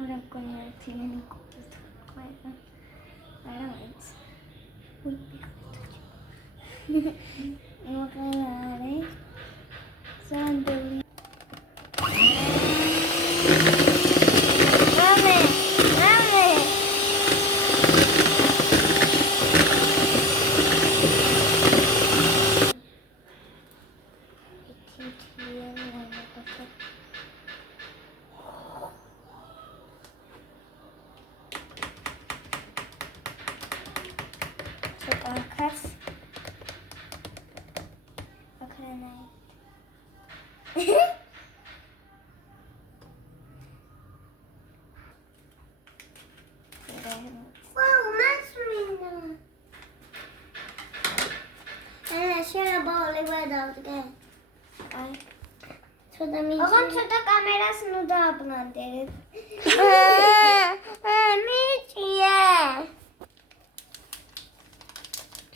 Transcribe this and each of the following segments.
Ahora con el chileno juega. Ahora vamos. Uy, no quedaré. Sándwich. ¡Dame! ¡Dame! Kas. Bakın wow, masrina. Ana şöyle bağlı verdi. Ay. Ağam şurada kamerasını da ablandırır. Miçiye.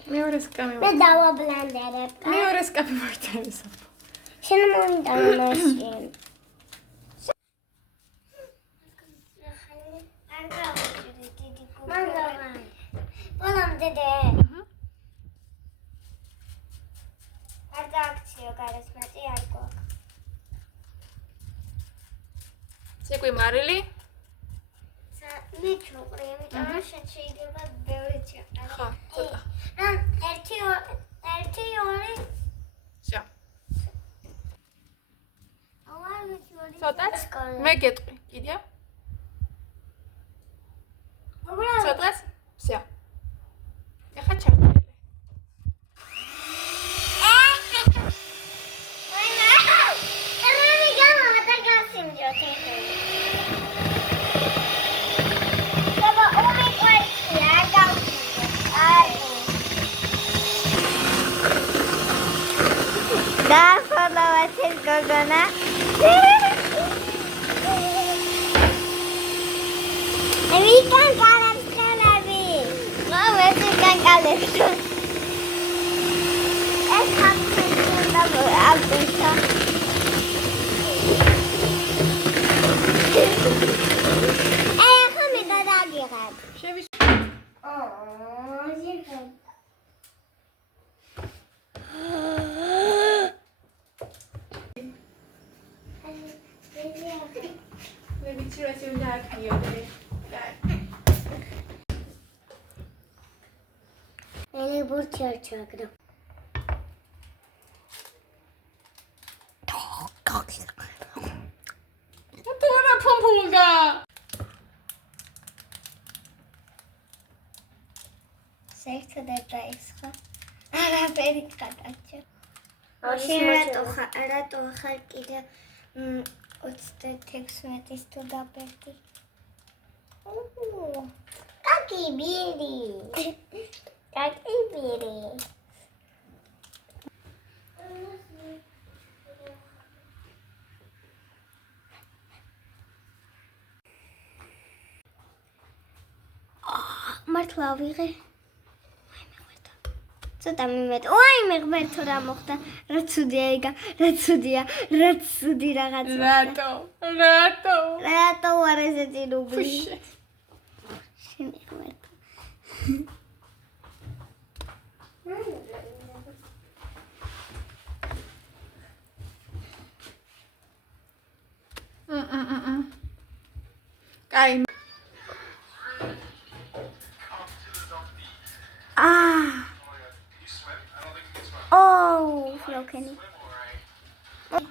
მეორე სკამი მე დავაბლანდერებ. მეორე სკამი მოიტანეს. შენ მოიტანე მაშინ. ბოლომდე დე. არ გააქციო გარესმეტი არ გვაქვს. ცეკვი მარილი? მე ჩუყრი, იმიტომ რომ შენ შეიძლება ბევრი ჩაყარე. ხო, ცოტა. Lan erti yori. Всё. Ცოტაც მე გეტყვი, კიდევ? ცოტაც? Всё. ეხა ჩავწერე. Da follow us Gogona. We can color Scalabi. No, we can color. Let's have some Abdusha. Come in the doggy. Oh, მე ვიცი რა ისე უნდა აკიოდე. Ele burçarçakda. Τώρα pompuga. Serta de praisxa. Ara peri qatacha. Rato xar კიდე 36-ის თუ დაბერდი. კაკიბირი. კაკიბირი. მართლა ვიღე. ცოტა მიმეთ. ოი მეგმერთო რა მოხდა? რა ცუდია იგა, რა ცუდია, რა ცუდი რაღაც. რატო არ ესეთი რუბლი? შენ მეგმერთო. კაი. Oh, Flokeni. Oh!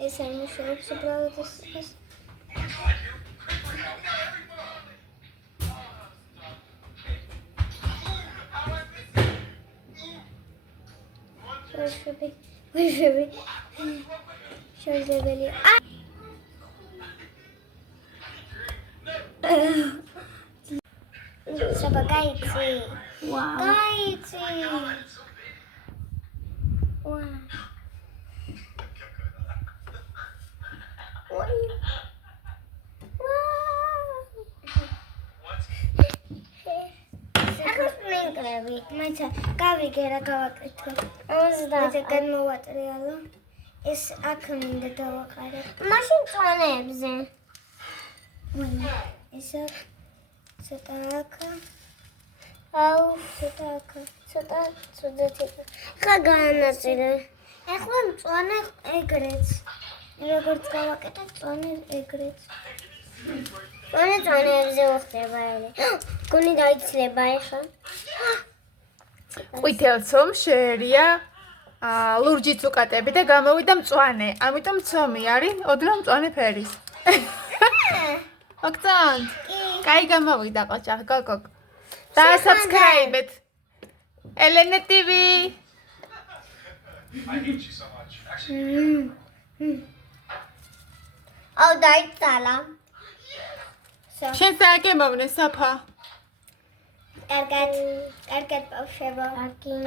Esse aí não chegou para outras. Deixa eu ver ali. Ah! Trzeba gajcy. Wow. Gajcy. Wow. Wow. მაიცა გავიგე რა გავაკეთო. 20 განმოვატრიალო. ეს აქ მინდა დავაყარე. მაშინ წვანებზე. ესა ცოტა აქ. აუ, ცოტა აქ. ცოტა ცუდეთი. ხა განაწილე. ეხლა მწვანე ეგრეც. როგორც გავაკეთე მწვანე ეგრეც. წვანებზე უხდება ელი. გონი დაიცლება ეხლა. ყვითელცომ შეერია ლურჯიც უკატები და გამოვიდა მწვანე. ამიტომ ცომი არის ოდნავ მწვანე ფერის. მოგწონთ? კაი გამოვიდა ყოჩა, გოგოგ. დაასაბსკრაიბეთ. ელენე TV. აუ დაიცალა. შენ სააგემოვნე საფა. კარგად ბავშვებო. აკი